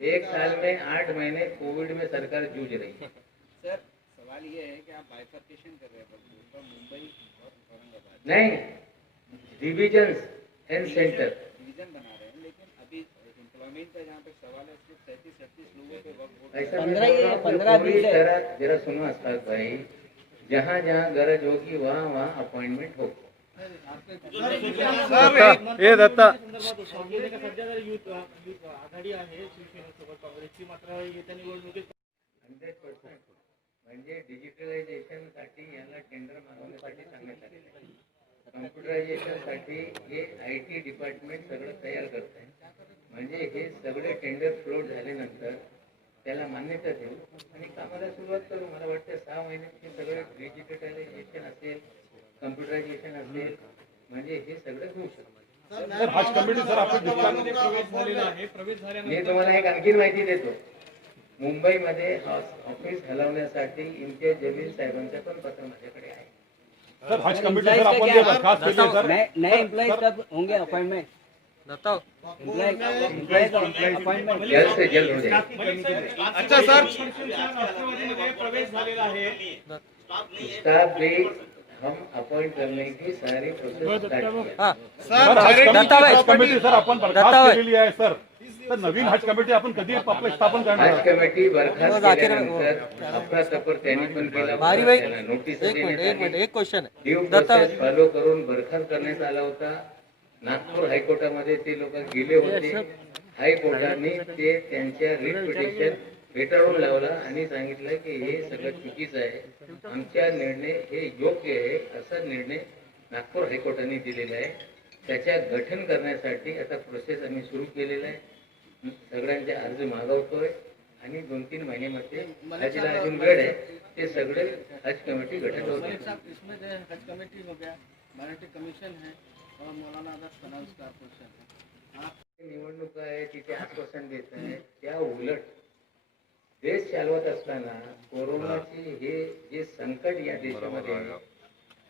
एक साल में 8 महीने कोविड में सरकार जूझ रही है। सर सवाल ये है कि आप बाइफर्केशन कर रहे हैं मुंबई और औरंगाबाद नहीं, डिविजन एंड सेंटर डिवीजन बना रहे हैं, लेकिन अभी एम्प्लॉयमेंट का जहाँ पे सवाल है सिर्फ 37-38 लोगों पे वक्त ऐसा 15 तरह जरा सुनो अस्ताक भाई, जहाँ जहाँ गरज होगी वहाँ वहाँ अपॉइंटमेंट हो। हे दत्ता आघाडी आहे शिवसेनेसोबत काँग्रेसची, मात्र येत्या निवडणुकीत 100% म्हणजे डिजिटलायझेशन साठी यांना टेंडर मागवण्यासाठी सांगण्यात आलेलं आहे. कम्प्युटरायझेशन साठी हे IT डिपार्टमेंट सगळं तयार करत आहे. म्हणजे हे सगळे टेंडर फ्लोट झाल्यानंतर त्याला मान्यता देऊ आणि कामाला सुरुवात करू. मला वाटतं 6 महिन्यात हे सगळं डिजिटलायझेशन असेल, कम्प्युटरायझेशन असेल, म्हणजे हे सगळं होऊ शकतं. हज कमिटी सर आपण मी तुम्हाला एक आणखी माहिती देतो. मुंबईमध्ये ऑफिस हलवण्यासाठी इम्तियाज जलील साहेबांचं पण पत्र माझ्याकडे आहे. सर हज कमिटी सर आपण जे बर्खास्त केली आहे, सर नए एम्प्लॉय कब होंगे अपॉइंटमेंट? अपॉइंटमेंट जल्द से जल्द हो जाएगी. अच्छा सर राष्ट्रवादीमध्ये प्रवेश झालेला आहे. स्टाफ भी हम अपॉइंट करने की सारी प्रोसेस स्टार्ट किया. सर हज कमिटी सर आपण बर्खास्त केलेली आहे सर. तर नवीन हज कमिटी आपण कधी आपलं स्थापन करणार? हज कमिटी बरखास्त केल्यानंतर अफरातफर त्यांनी पण केला, त्यांना नोटीस एक क्वेश्चन ड्यू प्रोसेस फॉलो करून बरखास्त करण्यात आला होता. नागपूर हायकोर्टामध्ये ते लोक गेले होते. हायकोर्टाने ते त्यांच्या रिट पिटिशन फेटाळून लावला आणि सांगितलं की हे सगळं चुकीचं आहे, आमच्या निर्णय हे योग्य आहे असा निर्णय नागपूर हायकोर्टाने दिलेला आहे. त्याच्या गठन करण्यासाठी आता प्रोसेस आम्ही सुरू केलेला आहे. सगळ्यांचे अर्ज मागवतोय आणि 2-3 महिन्यामध्ये हजला अजून वेळ आहे, ते सगळे हज कमिटी गठन होते. इसमें हज कमेटी हो गया, मराठी कमीशन है और मौलाना आजाद फनाज कारपोरेशन है. निवडणूक आहे तिथे आश्वासन देत आहे, त्या उलट देश चालवत असताना कोरोनाची हे जे संकट या देशामध्ये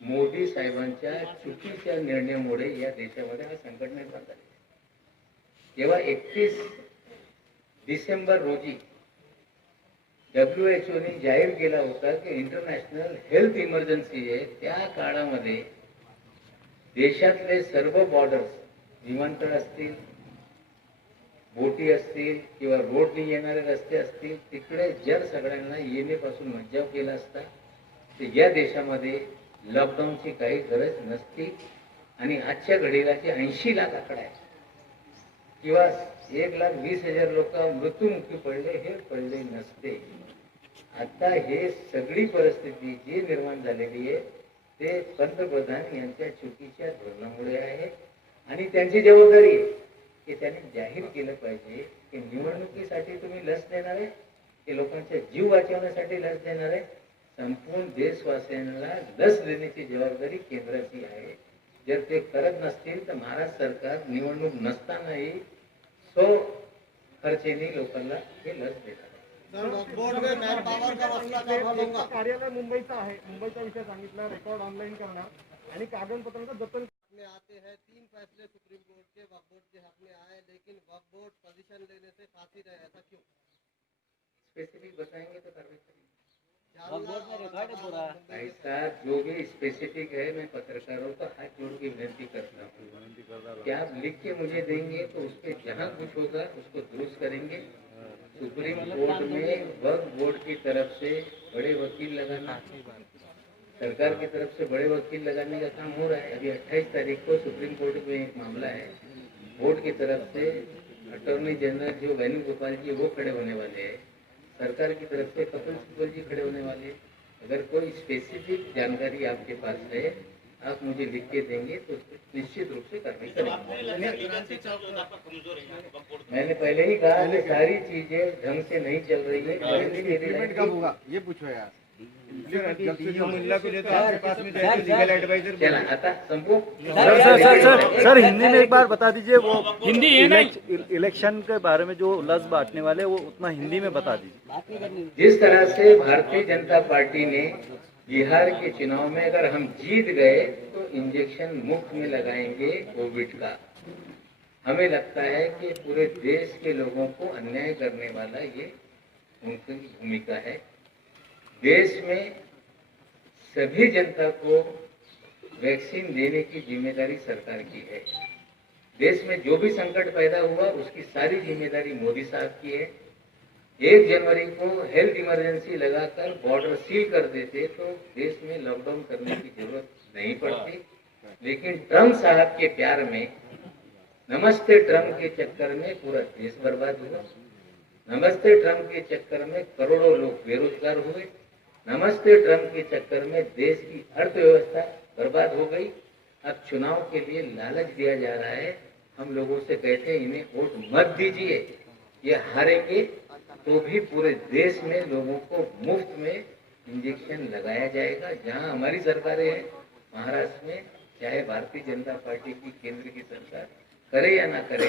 मोदी साहेबांच्या चुकीच्या निर्णयामुळे या देशामध्ये हा संकट निर्माण झाले. जेव्हा 31 डिसेंबर रोजी WHO ने जाहीर केला होता की इंटरनॅशनल हेल्थ इमर्जन्सी आहे, त्या काळामध्ये देशातले सर्व बॉर्डर्स, विमानतळ असतील, बोटी असतील किंवा रोडनी येणारे रस्ते असतील, तिकडे जर सगळ्यांना येण्यापासून मज्जाव केला असता तर या देशामध्ये लॉकडाऊनची काही गरज नसती आणि आजच्या घडीला 80 लाख आकडा आहे किंवा 1,20,000 लोक मृत्युमुखी पडले हे पडले नसते. आता हे सगळी परिस्थिती जी निर्माण झालेली आहे ते पंतप्रधान यांच्या चुकीच्या धोरणामुळे आहे आणि त्यांची जबाबदारी आहे की त्यांनी जाहीर केलं पाहिजे की निवडणुकीसाठी तुम्ही लस देणार आहे की लोकांचे जीव वाचवण्यासाठी लस देणार आहे. संपूर्ण देशवासियांना लस देण्याची जबाबदारी केंद्राची आहे. जर ते करत नसतील तर महाराष्ट्र सरकार निवडणूक नसतानाही खर्चेने लोकांना हे लस देणार आहे. कार्यालय मुंबईचं आहे, मुंबईचा विषय सांगितला, रेकॉर्ड ऑनलाईन करणार आणि कागदपत्रांचं जतन आते हैं 3 फैसले सुप्रीम कोर्ट के वक्फ बोर्ड के हक में आए, लेकिन वक्फ बोर्ड पोजीशन लेने से फांसी रहे, ऐसा क्यों? स्पेसिफिक बताएंगे तो कार्रवाई करेंगे. भाई साहब जो भी स्पेसिफिक है मैं पत्रकारों को हाथ जोड़ के विनती करता हूँ कि आप लिख के मुझे देंगे तो उस पर जहाँ कुछ होगा उसको दुरुस्त करेंगे. सुप्रीम कोर्ट में वक्फ बोर्ड की तरफ से बड़े वकील लगाना, सरकार की तरफ से बड़े वकील लगाने का काम हो रहा है. अभी 28 तारीख को सुप्रीम कोर्ट में एक मामला है. बोर्ड की तरफ से अटॉर्नी जनरल जो वेणुगोपाल जी वो खड़े होने वाले हैं, सरकार की तरफ से कपिल सिब्बल जी खड़े होने वाले. अगर कोई स्पेसिफिक जानकारी आपके पास है आप मुझे लिख के देंगे तो निश्चित रूप से कार्रवाई करेंगे. मैंने पहले ही कहा कि सारी चीजें ढंग से नहीं चल रही है. कब होगा ये पूछो यार. चला आता संपू. सर हिंदी में एक बार बता दीजिए, वो हिंदी इलेक्शन के बारे में जो लस बांटने वाले वो उतना हिंदी में बता दीजिए. जिस तरह से भारतीय जनता पार्टी ने बिहार के चुनाव में अगर हम जीत गए तो इंजेक्शन मुफ्त में लगाएंगे कोविड का. हमें लगता है कि पूरे देश के लोगों को अन्याय करने वाला ये उनकी भूमिका है। देश में सभी जनता को वैक्सीन देने की जिम्मेदारी सरकार की है। देश में जो भी संकट पैदा हुआ उसकी सारी जिम्मेदारी मोदी साहब की है। 1 जनवरी को हेल्थ इमरजेंसी लगाकर बॉर्डर सील कर देते तो देश में लॉकडाउन करने की जरूरत नहीं पड़ती, लेकिन ट्रम्प साहब के प्यार में, नमस्ते ट्रम्प के चक्कर में पूरा देश बर्बाद हुआ। नमस्ते ट्रम्प के चक्कर में करोड़ों लोग बेरोजगार हुए। नमस्ते ट्रम्प के चक्कर में देश की अर्थव्यवस्था बर्बाद हो गई। अब चुनाव के लिए लालच दिया जा रहा है। हम लोगों से कहते हैं इन्हें वोट मत दीजिए, ये हारेंगे तो भी पूरे देश में लोगों को मुफ्त में इंजेक्शन लगाया जाएगा। जहां हमारी सरकारें हैं महाराष्ट्र में, चाहे भारतीय जनता पार्टी की केंद्र की सरकार करे या ना करे,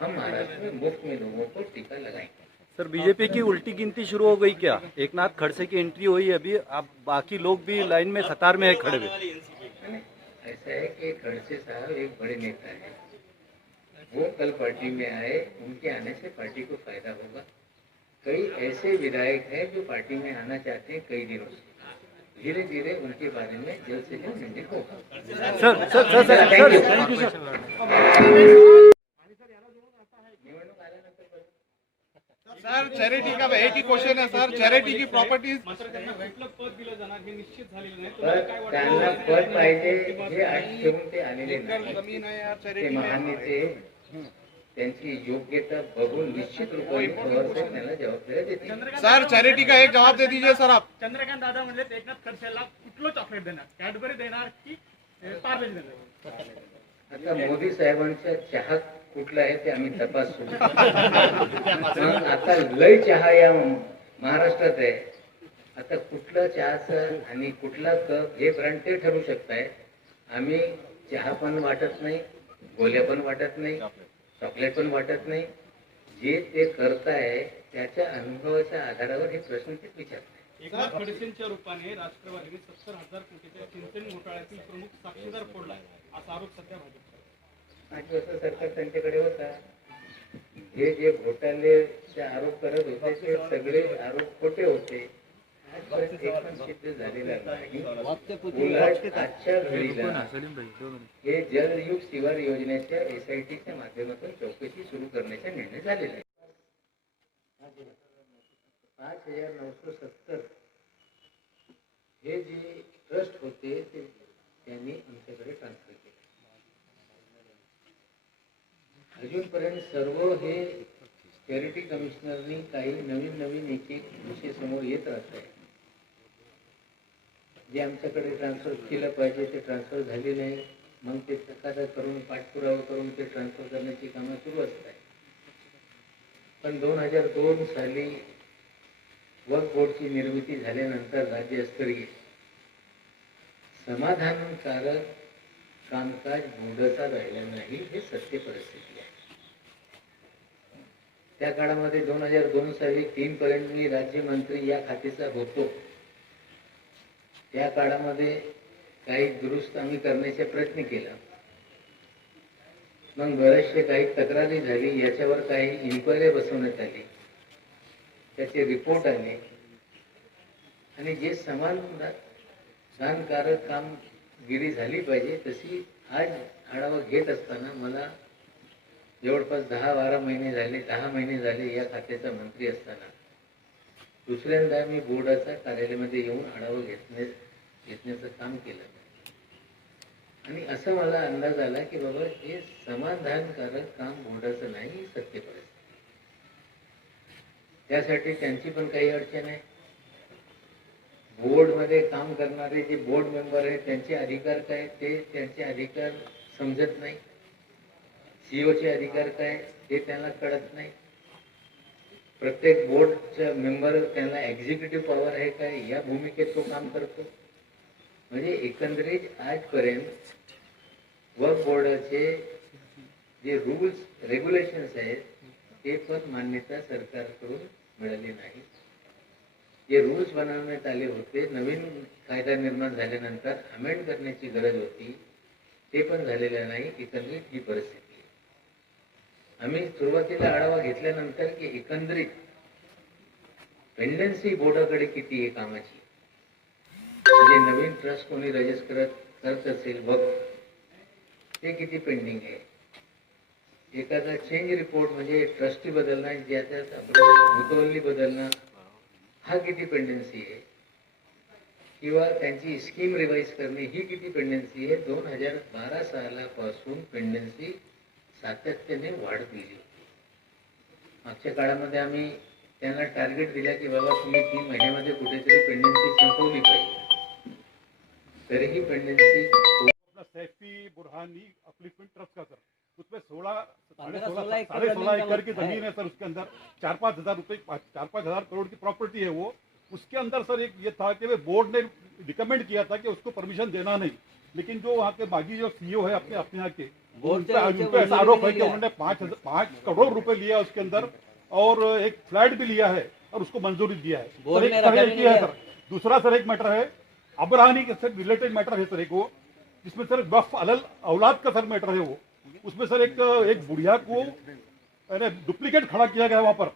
हम महाराष्ट्र में मुफ्त में लोगों को टीका लगाएंगे। सर, बीजेपी की उल्टी गिनती शुरू हो गई क्या? एकनाथ खड़से की एंट्री हुई अभी, अब बाकी लोग भी लाइन में कतार में है खड़े हुए। ऐसा है कि खड़से साहब एक बड़े नेता हैं, वो कल पार्टी में आए, उनके आने से पार्टी को फायदा होगा। कई ऐसे विधायक हैं जो पार्टी में आना चाहते हैं कई दिनों से, धीरे धीरे उनके बारे में जल्द से जल्द निर्णय होगा। Sir sir sir sir thank you sir. Sir charity का एक ही क्वेश्चन आहे सर, चॅरिटी की प्रॉपर्टीज पद दिलं जाणार हे निश्चित झालेलं नाही. पण त्यांना पद पाहिजे हे अट ठेवून ते आलेले नाही. जमीन आहे यार ते चॅरिटी महान नेते त्यांची योग्यता बघून निश्चित रूपाने पवारसाहेब त्यांना जबाबदारी देतील. सर चॅरिटी का एक जवाब दे दीजिए सर आप. चंद्रकांत दादा म्हणले एकनाथ खडसेला कुठलं चॉकलेट देणार, कॅडबरी देणार की पार्ले देणार? आता मोदी साहेबांचा चहा कुठला आहे ते आम्ही तपासू. मग आता लय चहा या महाराष्ट्रात आहे. आता कुठलं चहाचं आणि कुठला कप हे ब्रँड ते ठरू शकताय. आम्ही चहा पण वाटत नाही, गोल्या पण वाटत नाही, चॉकलेट पण वाटत नाही. जे ते करताय त्याच्या अनुभवाच्या आधारावर हे प्रश्न ते विचारताय. एकनाथ खडसेंच्या रूपाने राष्ट्रवादीने 70,000 कोटीच्या चिंतन घोटाळ्यातील प्रमुख साक्षीदार फोडला असा आरोप सध्या भाजपचा. 5 वर्ष सरकार त्यांच्याकडे होता. हे जे घोटाळेचे आरोप करत होते ते सगळे आरोप खोटे होते. आजपर्यंत एक पण सिद्ध झालेला नाही. उलट आजच्या घडीला हे जलयुग शिवार योजनेच्या SITच्या माध्यमातून चौकशी सुरू करण्याचा निर्णय झालेला आहे. 5,970 हे जे ट्रस्ट होते ते त्यांनी आमच्याकडे ट्रान्सफर केले. अजूनपर्यंत सर्व हे चॅरिटी कमिशनरनी काही नवीन एक विषय समोर येत राहत आहे. जे आमच्याकडे ट्रान्सफर केलं पाहिजे ते ट्रान्सफर झाले नाही. मग ते तक्रार करून पाठपुरावा करून ते ट्रान्सफर करण्याची कामं सुरू असतात. पण 2002 साली वक्फ बोर्डची निर्मिती झाल्यानंतर राज्यस्तरीय समाधानकारक कामकाज बोर्डाचा राहिला नाही, हे सत्य परिस्थिती आहे. त्या काळामध्ये 2002 साली 3 पर्यंत मी राज्यमंत्री या खात्याचा होतो. त्या काळामध्ये काही दुरुस्त आम्ही करण्याचा प्रयत्न केला. मग बरेचसे काही तक्रारी झाली, याच्यावर काही इन्क्वायरी बसवण्यात आली, त्याचे रिपोर्ट आले आणि जे समाधानकारक कामगिरी झाली पाहिजे तशी आज आढावा घेत असताना मला जवळपास 10-12 महिने झाले, 10 महिने झाले या खात्याचा मंत्री असताना दुसऱ्यांदा मी बोर्डाच्या कार्यालयामध्ये येऊन आढावा घेण्याचं काम केलं आणि असं मला अंदाज आला की बाबा हे समाधानकारक काम बोर्डाचं नाही, सत्य परिस्थिती. त्यासाठी त्यांची पण काही अडचण आहे. बोर्डमध्ये काम करणारे जे बोर्ड मेंबर आहेत त्यांचे अधिकार काय ते त्यांचे अधिकार समजत नाही. CEOचे अधिकार काय ते त्यांना कळत नाही. प्रत्येक बोर्डचा मेंबर त्यांना एक्झिक्युटिव्ह पॉवर आहे काय या भूमिकेत तो काम करतो. म्हणजे एकंदरीत आजपर्यंत वक्फ बोर्डाचे जे रूल्स रेग्युलेशन्स आहेत ते पण मान्यता सरकारकडून मिळाली नाही. जे रूल्स बनवण्यात आले होते, नवीन कायदा निर्माण झाल्यानंतर अमेंड करण्याची गरज होती, ते पण झालेलं नाही. एकंदरीत ही परिस्थिती आहे. आम्ही सुरुवातीला आढावा घेतल्यानंतर की एकंदरीत पेंडन्सी बोर्डाकडे किती आहे कामाची, म्हणजे नवीन ट्रस्ट कोणी रजिस्टर करत असेल बघ ते किती पेंडिंग आहे, एखादा चेंज रिपोर्ट म्हणजे ट्रस्टी बदलणं, ज्याच्यात मुतवल्ली बदलणं, हा किती पेंडन्सी आहे, किंवा त्यांची स्कीम रिवाईज करणे ही किती पेंडन्सी आहे. 2012 सालापासून पेंडन्सी सातत्याने वाढत गेली. मागच्या काळामध्ये आम्ही त्यांना टार्गेट दिला की बाबा तुम्ही 3 महिन्यामध्ये कुठेतरी पेंडन्सी संपवली पाहिजे, तरीही पेंडन्सी अपना सैफी बुरहानी अपलिफ्टमेंट ट्रस्ट का सर, उसमें 16 एकड़ की जमीन है सर. उसके अंदर 4-5 हजार रुपए 4-5 हजार करोड़ की प्रॉपर्टी है वो. उसके अंदर सर एक ये था कि बोर्ड ने रिकमेंड किया था कि उसको परमिशन देना नहीं, लेकिन जो वहाँ के बागी जो सीईओ है अपने यहाँ के, उन पे ऐसा आरोप है कि उन्होंने 5 करोड़ रुपए लिया उसके अंदर और एक फ्लैट भी लिया है और उसको मंजूरी दिया है. सर एक तरह की है सर. दूसरा सर एक मैटर है अबरानी के सर रिलेटेड मैटर है सर एक वो, जिसमें सर वक्फ अलल औलाद का सर मैटर है वो. उसमें सर एक बुढ़िया को डुप्लीकेट खड़ा किया गया वहाँ पर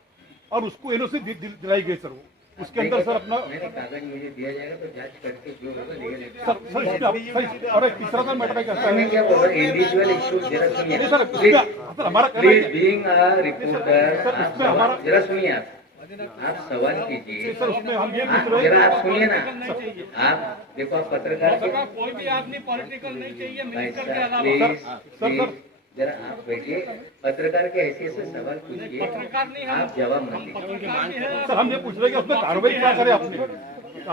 और उसको एनओसी दिलाई गई सर. वो उसके अंदर सर अपना मेरे कागज मुझे दिया जाएगा तो जांच करके जो होगा लीगल सर और एक तीसरा सर मैटर कैसा है क्या बोला इंडिविजुअल इशू जरा सुनिए नहीं सर हमारा कहना प्लीज है बीइंग अ रिपोर्टर सर, उसमें हमारा- जरा सुनिए आप सवाल कीजिए सर उसमें हम ये पूछ रहे जरा हैं आप सुनिए ना. आप देखो आप पत्रकार के कोई भी आदमी पॉलिटिकल नहीं चाहिए भाई मिनिस्टर के साहब, अलावा. प्लीज जरा आप बैठिए, पत्रकार के हैसियत से सवाल पूछिए, पत्रकार नहीं हम आप जवाब मत दीजिए. सर हम ये पूछ रहे हैं कि उसमें कार्रवाई क्या करे आपने.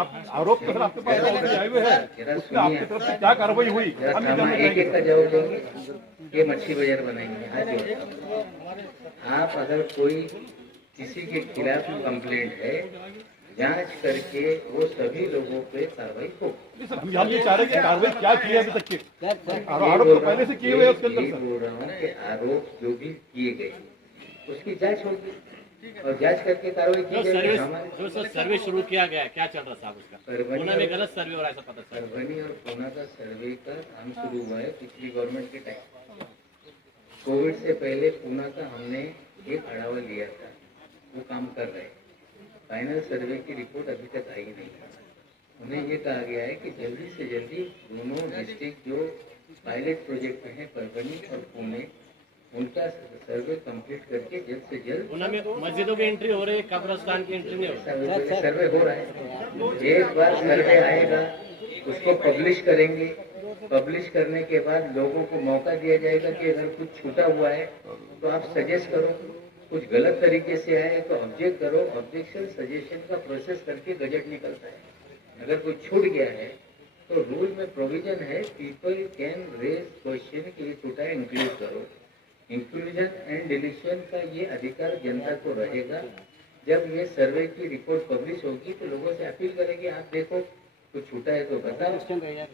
आप आरोप तो सर आपके पास ऑलरेडी आए हुए हैं, उसमें आपकी तरफ से क्या कार्रवाई हुई जरा हम ये जानना एक एक का चाहेंगे. जवाब देंगे, ये मच्छी बाजार बनाएंगे. हाँ जी, आप अगर कोई किसी के खिलाफ कंप्लेंट है, जांच करके वो सभी लोगों पे कार्रवाई हो. नहीं सर हम ये चाह रहे हैं कि कार्रवाई क्या की है अभी तक की. सर आरोप तो पहले से किए हुए हैं उसके यही अंदर सर. बोल रहा हूँ कि आरोप जो भी किए गए उसकी जांच होगी और जांच करके कार्रवाई की जाएगी. हमारे जो सर सर्वे शुरू किया गया है, क्या चल रहा था उसका? परभणी पुणे में गलत सर्वे हो रहा है ऐसा पता चला. परभणी और पूना का सर्वे का काम शुरू हुआ है पिछली गवर्नमेंट के टाइम. कोविड से पहले पूना का हमने एक आढ़ावा लिया था, वो काम कर रहे हैं. फाइनल सर्वे की रिपोर्ट अभी तक आई नहीं. उन्हें ये कहा गया है कि जल्दी से जल्दी दोनों डिस्ट्रिक्ट जो पायलट प्रोजेक्ट में है परभणी और पुणे, उनका सर्वे कंप्लीट करके जल्द से जल्द पुणे में मस्जिदों की एंट्री हो रही है, कब्रस्तान की एंट्री नहीं हो रही. सर्वे हो रहा है. एक बार सर्वे आएगा उसको पब्लिश करेंगे. पब्लिश करने के बाद लोगों को मौका दिया जाएगा कि अगर कुछ छूटा हुआ है तो आप सजेस्ट करो, कुछ गलत तरीके से आए तो ऑब्जेक्ट करो. ऑब्जेक्शन सजेशन का प्रोसेस करके गजट निकलता है. अगर कोई छूट गया है तो रूल में प्रोविजन है, पीपल कैन रेज क्वेश्चन कि ये छूटा है इंक्लूड करो. इंक्लूजन एंड डिलीशन का ये अधिकार जनता को रहेगा. जब ये सर्वे की रिपोर्ट पब्लिश होगी तो लोगों से अपील करेंगे आप देखो कुछ छूटा है तो बताओ,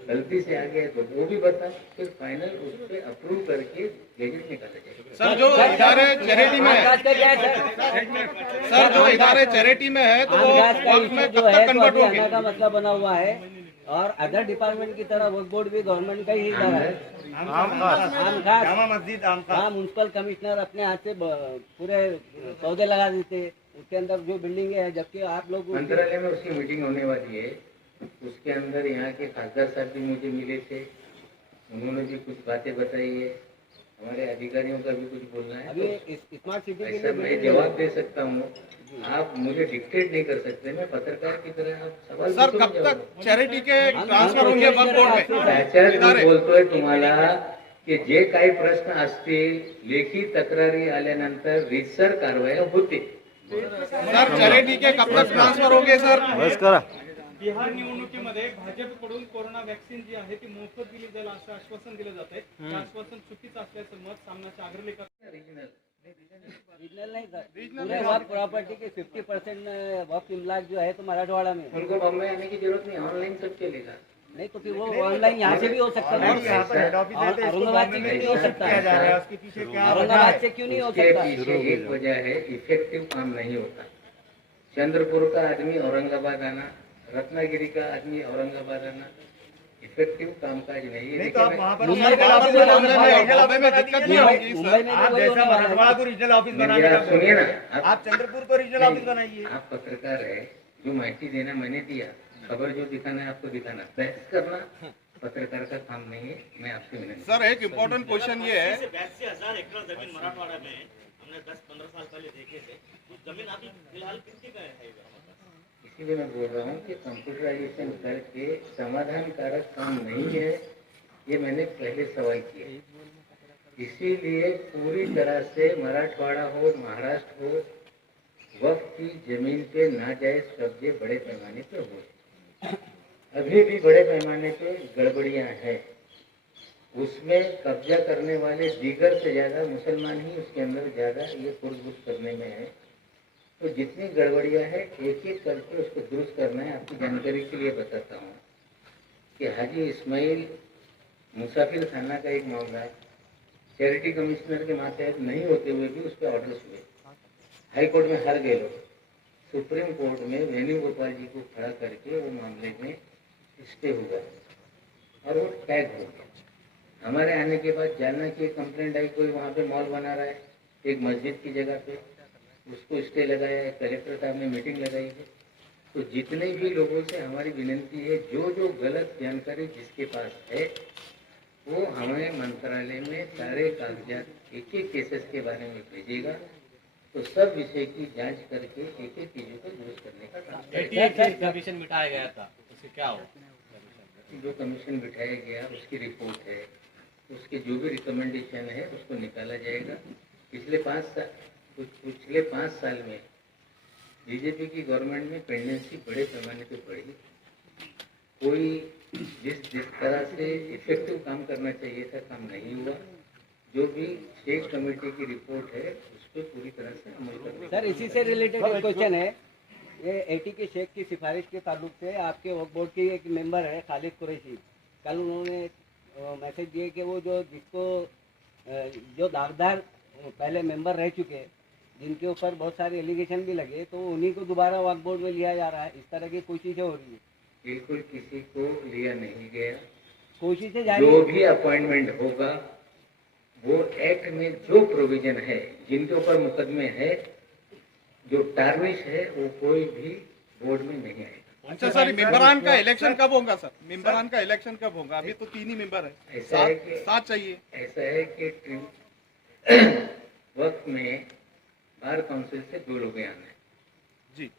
गलती से आ गया है तो वो भी बताओ. फिर फाइनल उस पर अप्रूव करके गजट निकाला जाएगा. सर जो इदारे चैरिटी में है, आज का क्या है सर? सर जो इदारे चैरिटी में है तो वो आमगाज का वक्त इशू में जो कब है तक तो कन्वर्ट अभी होंगे? आना का मसला बना हुआ है और अदर डिपार्टमेंट की तरह वर्क बोर्ड भी गवर्नमेंट का ही इदारा है. आम खास म्यूनसिपल कमिश्नर अपने हाथ से पूरे पौधे लगा देते, उसके अंदर जो बिल्डिंग है, जबकि आप लोग मंत्रालय में उसकी मीटिंग होने वाली है. उसके अंदर यहाँ के खासदार साहब भी मुझे मिले थे, उन्होंने भी कुछ बातें बताई है. हमारे अधिकारियों का भी कुछ बोलना है. अभी स्मार्ट सिटी के ऐसा मैं जवाब दे सकता हूँ, आप मुझे डिक्टेट नहीं कर सकते. मैं पत्रकार की तरह आप सवाल सर पूछो, कब मैं जवाब तक चैरिटी के ट्रान्सफर होंगे वक्फ बोर्ड में? त्याच्यात मी बोलतोय तुम्हाला की जे काही प्रश्न असतील लेखी तक्रारी आल्यानंतर रीतसर कारवाया होते. सर चैरिटी के कब तक ट्रान्सफर होंगे सर? बस करा. बिहार निवडणुकीमध्ये भाजपकडून कोरोना व्हॅक्सिन जी आहे ती मोफत दिली जाईल असं आश्वासन दिलं जात आहे. ते आश्वासन चुकीचं असल्याचं मत सामनाचे अग्रलेखक रीजनल नहीं सर, पूरे वक्त प्रॉपर्टी के 50% वक्त इमलाक जो है तो मराठवाड़ा में है. उनको बम्बई आने की जरूरत नहीं, ऑनलाइन सब चलेगा. नहीं तो फिर वो ऑनलाइन यहाँ से भी हो सकता है. और औरंगाबाद से क्यों नहीं हो सकता है? औरंगाबाद से क्यों नहीं हो उसके सकता? पीछे एक वजह है, इफेक्टिव काम नहीं होता. चंद्रपुर का आदमी औरंगाबाद आना, रत्नागिरी का आदमी औरंगाबाद आना, इफेक्टिव कामकाज नहीं है। नहीं तो आप वहाँ पर मुंबई रीजनल का ऑफिस ऑफिस बना बना रीजनल ऑफिस बना दिक्कत दीजिए। नहीं होगी, मुंबई में आप वही जैसा होने वाला है। मराठवाड़ा को रीजनल ऑफिस बनाने मेरी का बात सुनिए ना, आप चंद्रपुर को रीजनल ऑफिस बनाइए। आप पत्रकार है, जो माहिती देना मैंने दिया, खबर जो दिखाना है आपको दिखाना, बहस करना पत्रकार का काम नहीं है। मैं आपसे विनती सर एक इम्पोर्टेंट क्वेश्चन ये है 82,000 एकड़ जमीन मराठवाड़ा में हमने 10-15 साल पहले देखे थे। कुछ जमीन अभी फिलहाल कितनी का है? इसीलिए मैं बोल रहा हूँ कि कंप्यूटराइजेशन करके समाधान कारक काम नहीं है, ये मैंने पहले सवाल किया। इसीलिए पूरी तरह से मराठवाड़ा हो, महाराष्ट्र हो, वक्त की जमीन पे नाजायज कब्जे बड़े पैमाने पे हो। अभी भी बड़े पैमाने पे गड़बड़ियां हैं। उसमें कब्जा करने वाले दीगर से ज्यादा मुसलमान ही उसके अंदर ज्यादा ये पुरगुछ करने में है। तो जितनी गड़बड़ियां है एक एक करके उसको दुरुस्त करना है। आपकी जानकारी के लिए बताता हूँ कि हाजी इस्माइल मुसाफिर खाना का एक मामला चैरिटी कमिश्नर के मातहत नहीं होते हुए भी उस पर ऑर्डर्स हुए, हाई कोर्ट में हार गए लोग। सुप्रीम कोर्ट में वेणुगोपाल जी को खड़ा करके वो मामले में स्टे हुआ और वो टैग हो गया। हमारे आने के बाद जालना की एक कंप्लेंट आई, कोई वहाँ पे मॉल बना रहा है एक मस्जिद की जगह पे, उसको स्टे लगाया है। कलेक्टर साहब ने मीटिंग लगाई है। तो जितने भी लोगों से हमारी विनती है, जो जो गलत जानकारी जिसके पास है वो हमें मंत्रालय में सारे कागजात एक एक केसेस के बारे में भेजेगा, तो सब विषय की जांच करके एक एक चीजों को दुरुस्त करने का काम करेगा। कमीशन मिटाया गया था, उससे क्या हो? जो कमीशन बिठाया गया उसकी रिपोर्ट है, उसके जो भी रिकमेंडेशन है उसको निकाला जाएगा। पिछले 5 साल में बीजेपी की गवर्नमेंट में पेंडेंसी बड़े पैमाने पे बढ़ी। कोई जिस तरह से इफेक्टिव काम करना चाहिए था काम नहीं हुआ। जो भी स्टेट कमेटी की रिपोर्ट है उस पर पूरी तरह से अमल करना। सर इसी से रिलेटेड एक क्वेश्चन है, ये एटी के शेख की सिफारिश के ताल्लुक से आपके वक्फ बोर्ड की एक मेंबर है खालिद कुरैशी, कल उन्होंने मैसेज दिए कि वो जो दागदार पहले मेंबर रह चुके, जिनके ऊपर बहुत सारे एलिगेशन भी लगे, तो उन्हीं को दोबारा वक्फ बोर्ड में लिया जा रहा है। इस तरह की कोशिशें हो रही है। बिल्कुल किसी को लिया नहीं गया। कोशिशें जारी जो भी अपॉइंटमेंट होगा वो एक्ट में जो प्रोविजन है, जिनके ऊपर मुकदमे है, जो टार्निश है, वो कोई भी बोर्ड में नहीं आएगा। अच्छा सर, मेंबरान का इलेक्शन कब होगा सर? मेंबरान का इलेक्शन कब होगा? अभी तो 3 ही मेंबर है, ऐसा है कि 7 चाहिए। ऐसा है कि वक्त में बार काउंसिल से 2 लोग आना है जी।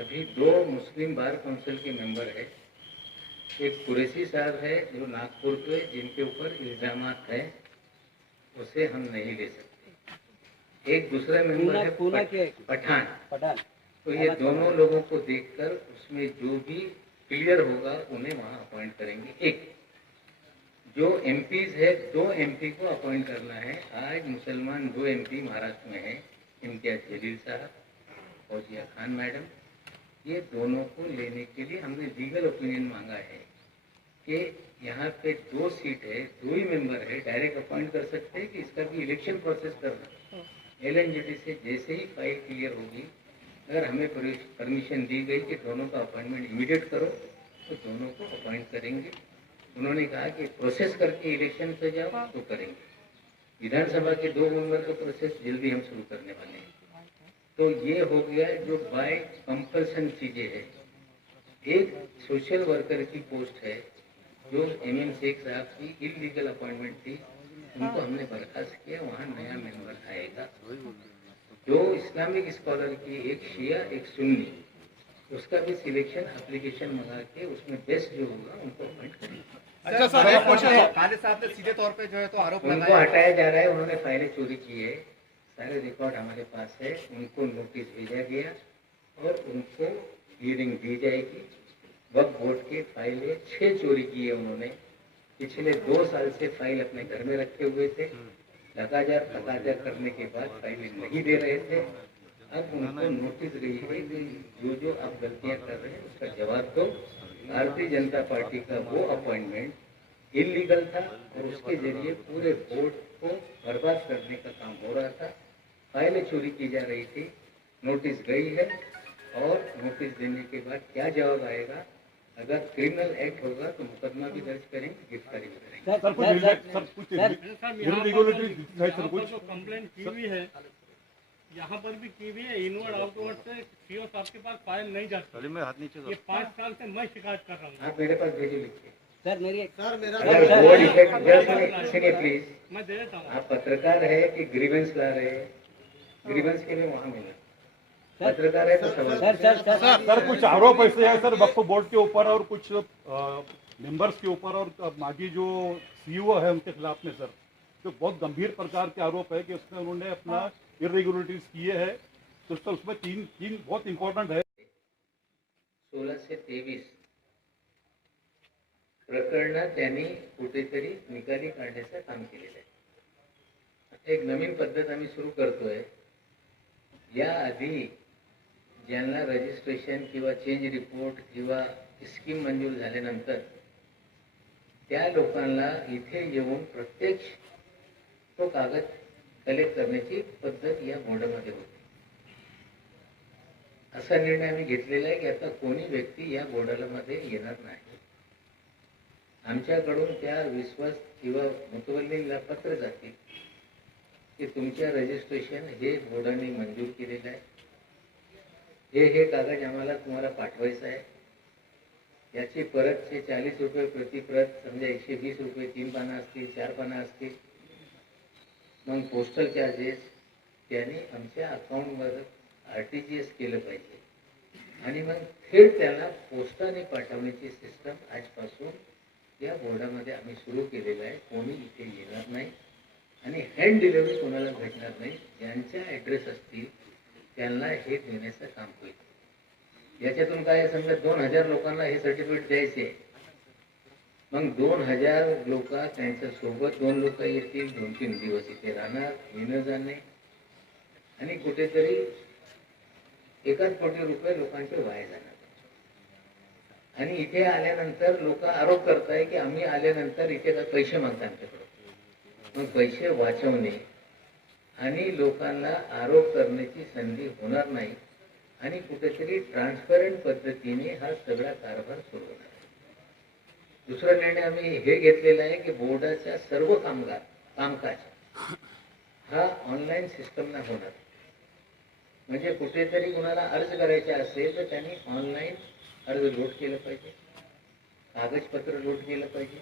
अभी 2 मुस्लिम बार काउंसिल के मेंबर है। एक कुरैशी साहब है जो नागपुर के, जिनके ऊपर इल्जामात है, उसे हम नहीं ले सकते। एक दूसरा मेंबर है पठान। तो ये दोनों लोगों को देखकर उसमें जो भी क्लियर होगा उन्हें वहाँ अपॉइंट करेंगे। एक जो एमपीज है, 2 एमपी को अपॉइंट करना है। आज मुसलमान 2 एमपी महाराष्ट्र में है, इम्तियाज जलील साहब, फौजिया खान मैडम। ये दोनों को लेने के लिए हमने लीगल ओपिनियन मांगा है कि यहाँ पे 2 सीट है, 2 ही मेंबर है, डायरेक्ट अपॉइंट कर सकते हैं कि इसका भी इलेक्शन प्रोसेस करना। LNJD से जैसे ही फाइल क्लियर होगी, अगर हमें परमिशन दी गई कि दोनों का अपॉइंटमेंट इमीडिएट करो, तो दोनों को अपॉइंट करेंगे। उन्होंने कहा कि प्रोसेस करके इलेक्शन पे जाओ तो करेंगे। विधानसभा के 2 मेंबर का प्रोसेस जल्दी हम शुरू करने वाले हैं। तो ये हो गया जो बाय कंपल्सन चीजें है। एक सोशल वर्कर की पोस्ट है जो MM शेख साहब की इलीगल अपॉइंटमेंट थी, उनको हमने बर्खास्त किया, वहाँ नया मेंबर आएगा। जो इस्लामिक स्कॉलर की, एक शिया एक सुन्नी, उसका भी सिलेक्शन एप्लीकेशन मंगा के उसमें बेस्ट जो होगा उनको अपॉइंट करेंगे। अच्छा सर, एक क्वेश्चन, खालिद साहब ने सीधे तौर पे जो है तो आरोप उनको लगाया। हटाया जा रहा है। उन्होंने फाइलें चोरी की है, सारे रिकॉर्ड हमारे पास है। उनको नोटिस भेजा गया और उनको हियरिंग दी जाएगी। वक्फ बोर्ड की फाइलें 6 चोरी की है उन्होंने। पिछले 2 साल से फाइल अपने घर में रखे हुए थे। लगातार करने के बाद फाइलें नहीं दे रहे थे। अब उनको नोटिस गई है कि जो आप गलतियां कर रहे हैं उसका जवाब दो। भारतीय जनता पार्टी का वो अपॉइंटमेंट इलीगल था और उसके जरिए पूरे बोर्ड को बर्बाद करने का काम हो रहा था। फाइलें चोरी की जा रही थी। नोटिस गई है और नोटिस देने के बाद क्या जवाब आएगा अगर क्रिमिनल एक्ट होगा तो मुकदमा भी दर्ज करेंगे, गिरफ्तारी भी करेंगे। सर सर कुछ सर कुछ इरेगुलरिटी है सर कुछ जो कंप्लेंट की हुई है यहाँ पर भी की हुई है, इनवर्ड आउटवर्ड से सीओ साहब के पास फाइल नहीं जाती। सलीम में हाथ नीचे ये 5 साल से मैं शिकायत कर रहा हूँ। आप मेरे पास भेजिए लिख के। सर मेरी एक सर मेरा अगर बोर्ड इफेक्ट सुनिए प्लीज, मैं दे देता हूँ। आप पत्रकार है कि ग्रीवेंस ला रहे हैं? ग्रीवेंस के लिए वहाँ मिला, पत्रकार है तो सवाल। सर कुछ आरोप ऐसे है सर वक्फ बोर्ड के ऊपर और कुछ मेंबर्स के ऊपर और मागी जो सीईओ है उनके खिलाफ में सर, तो बहुत गंभीर प्रकार के आरोप है कि उसमें उन्होंने अपना इरेगुलरिटीज किए हैं। तो सर उसमें तीन बहुत इम्पोर्टेंट है। 16 से 23 प्रकरण त्यांनी कुठेतरी निकाली काढण्याचं काम केलेलं आहे। एक नवीन पद्धत आम्ही सुरू करतोय। या आधी ज्यांना रजिस्ट्रेशन किंवा चेंज रिपोर्ट किंवा स्कीम मंजूर झाल्यानंतर त्या लोकांना इथे येऊन प्रत्यक्ष तो कागद कलेक्ट करण्याची पद्धत या बोर्डामध्ये होती। असा निर्णय आम्ही घेतलेला आहे की आता कोणी व्यक्ती या बोर्डाला मध्ये येणार नाही। आमच्याकडून त्या विश्वास किंवा मुतवल्लीला पत्र जातील की तुमच्या रजिस्ट्रेशन हे बोर्डाने मंजूर केलेलं आहे, हे कागद आम्हाला तुम्हाला पाठवायचं आहे, याची परतचे 40 रुपये प्रति प्रत, समजा 120 रुपये 3 पानं असतील 4 पानं असतील, मग पोस्टल चार्जेस त्याने आमच्या अकाउंटवर RTGS केलं पाहिजे आणि मग थेट त्यांना पोस्टाने पाठवण्याची सिस्टम आजपासून या बोर्डामध्ये आम्ही सुरू केलेलं आहे। कोणी इथे येणार नाही आणि हँड डिलिव्हरी कोणाला भेटणार नाही। ज्यांच्या ॲड्रेस असतील त्यांना हे देण्याचं काम होईल। याच्यातून काय समजा 2000 लोकांना हे सर्टिफिकेट द्यायचे, मग 2000 लोक त्यांच्या सोबत 2 लोक येतील, 2-3 दिवस इथे राहणार, येणं जाणे आणि कुठेतरी 1 कोटी रुपये लोकांचे वाया जाणार। आणि इथे आल्यानंतर लोक आरोप करताय की आम्ही आल्यानंतर इथे काय पैसे मागतात आमच्याकडे। मग पैसे वाचवणे आणि लोकांना आरोप करण्याची संधी होणार नाही आणि कुठेतरी ट्रान्सपरंट पद्धतीने हा सगळा कारभार सुरू होणार आहे। दुसरा निर्णय आम्ही हे घेतलेला आहे की बोर्डाच्या सर्व कामकाज हा ऑनलाईन सिस्टमला होणार। म्हणजे कुठेतरी कुणाला अर्ज करायचे असेल तर त्यांनी ऑनलाईन अर्ज लोड केलं पाहिजे, कागदपत्र लोड केलं पाहिजे।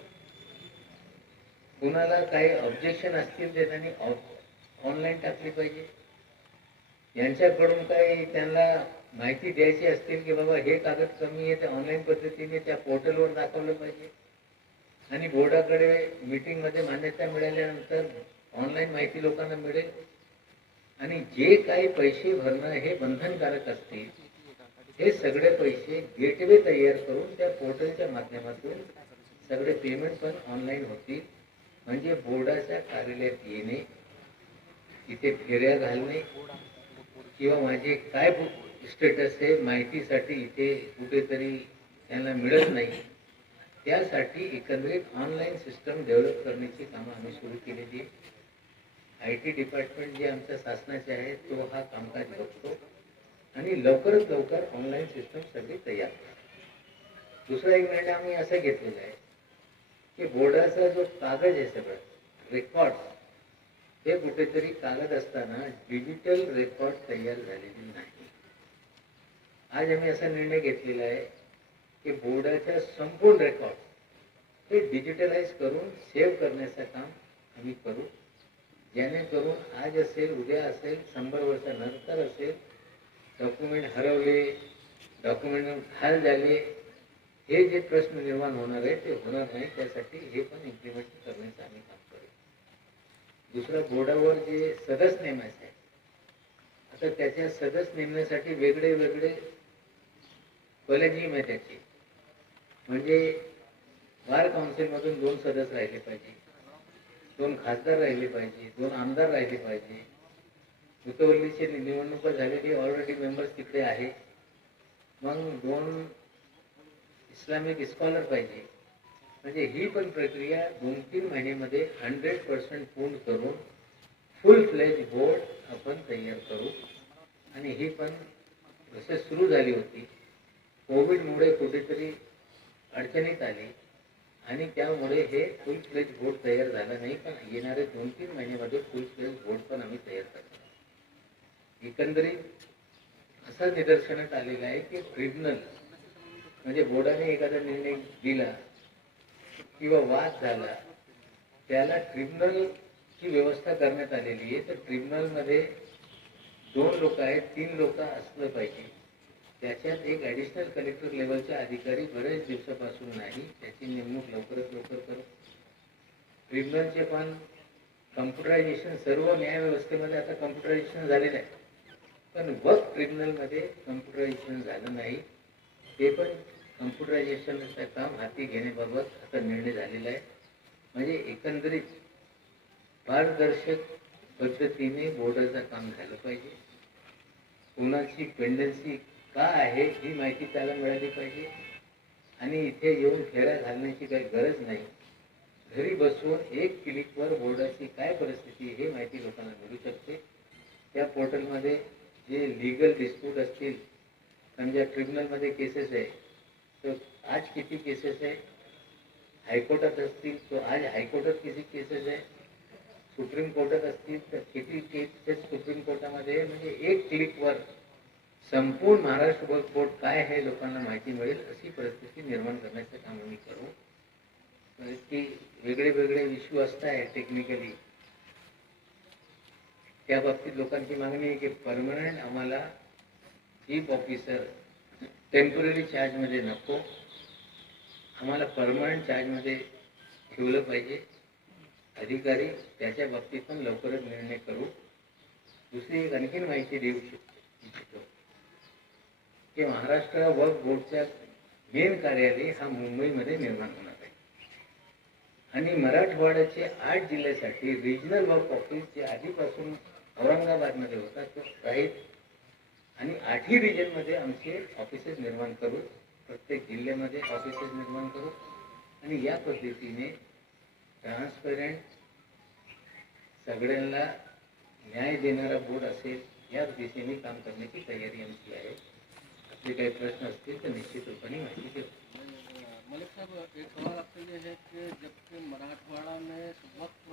कुणाला काही ऑब्जेक्शन असतील ते त्यांनी ऑनलाईन टाकली पाहिजे। यांच्याकडून काही त्यांना माहिती द्यायची असतील की बाबा हे कागद कमी आहे ते ऑनलाईन पद्धतीने त्या पोर्टलवर दाखवलं पाहिजे आणि बोर्डाकडे मीटिंगमध्ये मान्यता मिळाल्यानंतर ऑनलाईन माहिती लोकांना मिळेल आणि जे काही पैसे भरणं हे बंधनकारक असतील हे सगळे पैसे गेटवे तयार करून त्या पोर्टलच्या माध्यमातून सगळे पेमेंट पण ऑनलाईन होतील। म्हणजे बोर्डाच्या कार्यालयात येणे, इथे फेऱ्या घालणे किंवा माझे काय स्टेटस आहे माहितीसाठी इथे कुठेतरी त्यांना मिळत नाही, त्यासाठी एकंदरीत ऑनलाईन सिस्टम डेव्हलप करण्याची कामं आम्ही सुरू केलेली आहे। IT डिपार्टमेंट जे आमच्या शासनाचे आहे तो हा कामकाज बघतो आणि लवकरात लवकर ऑनलाईन सिस्टम सगळी तयार करा। दुसरा एक निर्णय आम्ही असा घेतलेला आहे की बोर्डाचा जो कागद आहे सगळं रेकॉर्ड हे कुठेतरी कागद असताना डिजिटल रेकॉर्ड तयार झालेले नाही। आज आम्ही असा निर्णय घेतलेला आहे की बोर्डाच्या संपूर्ण रेकॉर्ड हे डिजिटलाइज करून सेव्ह करण्याचं काम आम्ही करू, जेणेकरून आज असेल उद्या असेल 100 वर्षानंतर असेल डॉक्युमेंट हरवले, डॉक्युमेंट खाल झाले, हे जे प्रश्न निर्माण होणार आहे ते होणार नाही, त्यासाठी हे पण इम्प्लिमेंट करण्याचं आम्ही काम करू। दुसरा बोर्डावर जे सदस्य नेमायचे आहे, आता त्याच्या सदस्य नेमण्यासाठी वेगळे वेगळे कॉलेजियम आहे त्याची। म्हणजे बार काउन्सिलमधून 2 सदस्य राहिले पाहिजे, 2 खासदार राहिले पाहिजे, 2 आमदार राहिले पाहिजे। मुतवल्लीची निवडणुका झालेली ऑलरेडी मेंबर्स तिकडे आहे, मग 2 इस्लामिक स्कॉलर पाहिजे। म्हणजे ही पण प्रक्रिया 2-3 महिन्यामध्ये 100% पूर्ण करून फुल फ्लेज बोर्ड आपण तयार करू आणि ही पण प्रोसेस सुरू झाली होती। कोविडमुळे कुठेतरी अडचणीत आली आणि त्यामुळे हे फुल फ्लेज बोर्ड तयार झालं नाही, पण येणारे 2-3 महिन्यामध्ये फुल फ्लेज बोर्ड पण आम्ही तयार करतो. एकंदरीत असं निदर्शनात आलेलं आहे की ट्रिब्युनल म्हणजे बोर्डाने एखादा निर्णय दिला किंवा वाद झाला, त्याला ट्रिब्युनलची व्यवस्था करण्यात आलेली आहे. तर ट्रिब्युनलमध्ये 2 लोक आहेत, 3 लोक असलं पाहिजे. त्याच्यात एक ॲडिशनल कलेक्टर लेवलचा अधिकारी बरेच दिवसापासून नाही, त्याची नेमणूक लवकरात लवकर करू. ट्रिब्युनलचे पण कम्प्युटरायझेशन, सर्व न्यायव्यवस्थेमध्ये आता कम्प्युटरायझेशन झालेलं आहे, पण वक्फ ट्रिब्युनलमध्ये कम्प्युटरायझेशन झालं नाही. ते पण कम्प्युटरायझेशनचं काम हाती घेण्याबाबत आता निर्णय झालेला आहे. म्हणजे एकंदरीत पारदर्शक पद्धतीने बोर्डाचं काम झालं पाहिजे. कोणाची पेंडन्सी का आहे ही माहिती त्याला मिळाली पाहिजे आणि इथे येऊन फेऱ्या घालण्याची काही गरज नाही. घरी बसून एक क्लिकवर बोर्डाची काय परिस्थिती हे माहिती लोकांना मिळू शकते. त्या पोर्टलमध्ये जे लिगल डिस्प्यूट असतील, समजा ट्रिब्युनलमध्ये केसेस आहे तर आज किती केसेस आहे, हायकोर्टात असतील तर आज हायकोर्टात किती केसेस आहे, सुप्रीम कोर्टात असतील तर किती केसेस सुप्रीम कोर्टामध्ये आहे. म्हणजे एक क्लिकवर संपूर्ण महाराष्ट्र वक्फ बोर्ड काय आहे लोकांना माहिती मिळेल अशी परिस्थिती निर्माण करण्याचं काम आम्ही करू. की वेगळे वेगळे इश्यू असतात टेक्निकली, त्या बाबतीत लोकांची मागणी आहे की परमनंट आम्हाला चीफ ऑफिसर टेम्पररी चार्जमध्ये नको, आम्हाला परमनंट चार्जमध्ये ठेवलं पाहिजे अधिकारी. त्याच्या बाबतीत पण लवकरच निर्णय करू. दुसरी एक आणखीन माहिती देऊ इच्छितो की महाराष्ट्र वक्फ बोर्डच्या मेन कार्यालय हा मुंबईमध्ये निर्माण होणार आहे आणि मराठवाड्याचे 8 जिल्ह्यासाठी रिजनल वक्फ ऑफिस जे आधीपासून औरंगाबादमध्ये होता तो राहील आणि 8ही रिजनमध्ये आमचे ऑफिसेस निर्माण करू, प्रत्येक जिल्ह्यामध्ये ऑफिसेस निर्माण करू आणि या पद्धतीने ट्रान्सपरंट सगळ्यांना न्याय देणारा बोर्ड असेल याच दिशेने काम करण्याची तयारी आमची आहे. आपले काही प्रश्न असतील तर निश्चित रूपाने माहिती देऊ. मलिक साहब, एक सवाल आपसे ये है कि जब मराठवाड़ा में वक्त